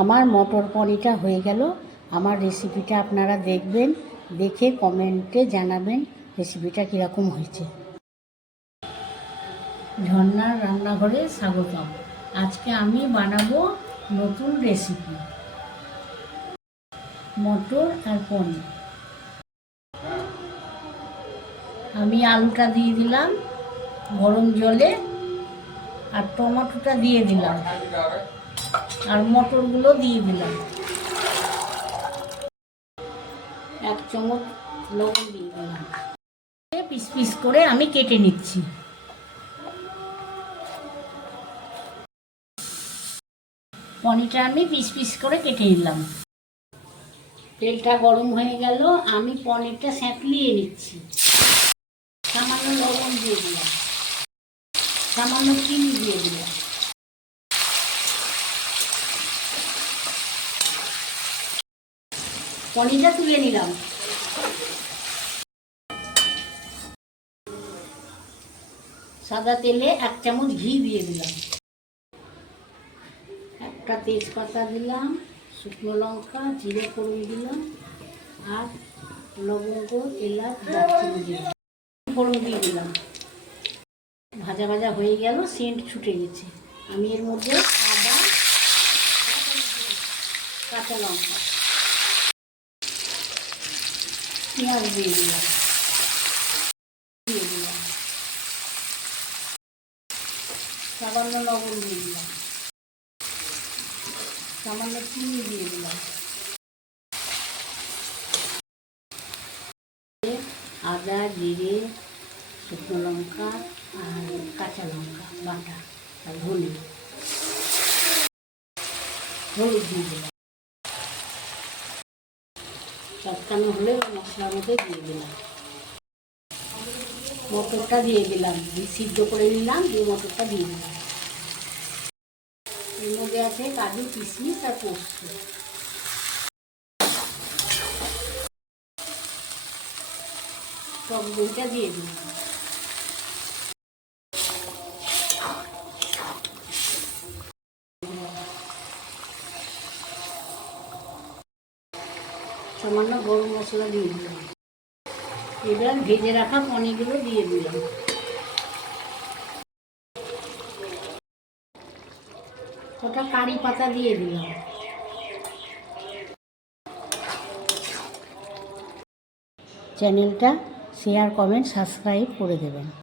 আমার মটর পনিরটা হয়ে গেল। আমার রেসিপিটা আপনারা দেখবেন, দেখে কমেন্টে জানাবেন রেসিপিটা কীরকম হয়েছে। ঝর্ণার রান্নাঘরে স্বাগতম। আজকে আমি বানাবো নতুন রেসিপি, মটর আর পনির। আমি আলুটা দিয়ে দিলাম গরম জলে, আর টমেটোটা দিয়ে দিলাম, আর মটরগুলো দিয়ে দিলাম। 1 চামচ লবণ দিয়ে দিলাম। পিস পিস করে আমি কেটে নিচ্ছি। পনিরটা আমি পিস পিস করে কেটে নিলাম। তেলটা গরম হয়ে গেল, আমি পনিরটা সেঁতলিয়ে নিচ্ছি। সামান্য লবণ দিয়ে দিলাম, সামান্য চিনি দিয়ে দিলাম। পনিরটা তুলে নিলাম। সাদা তেলে 1 চামচ ঘি দিয়ে দিলাম, একটা তেজপাতা দিলাম, শুকনো লঙ্কা, জিরে ফোড়ন দিলাম, আর লবঙ্গ, এলাচ, দারচিনি দিলাম, ফোড়ন দিয়ে দিলাম। ভাজা ভাজা হয়ে গেল, সেন্ট ছুটে গেছে। আমি এর মধ্যে আদা, কাঁচা লঙ্কা, পেঁয়াজ দিয়ে দিলাম, সামান্য লবণ দিয়ে দিলাম, সামান্য চিনি দিয়ে দিলাম। আদা, জিরে, শুকনো লঙ্কা আর কাঁচা লঙ্কা বাটা আর হলুদ দিয়ে দিলাম। চটকানো হলে মশলার মধ্যে দিয়ে দিলাম। মটরটা দিয়ে দিলাম, সিদ্ধ করে নিলাম, দিয়ে মটরটা দিয়ে দিলাম। এর মধ্যে আছে কাজু, কিশমিশ আর পোস্ত। টক দইটা দিয়ে দিলাম। সামান্য গরম মশলা দিয়ে দিলাম। এবার ভেজে রাখা পনিরগুলো দিয়ে দিলাম। ওটা কারি পাতা দিয়ে দিলাম। চ্যানেলটা শেয়ার, কমেন্ট, সাবস্ক্রাইব করে দেবেন।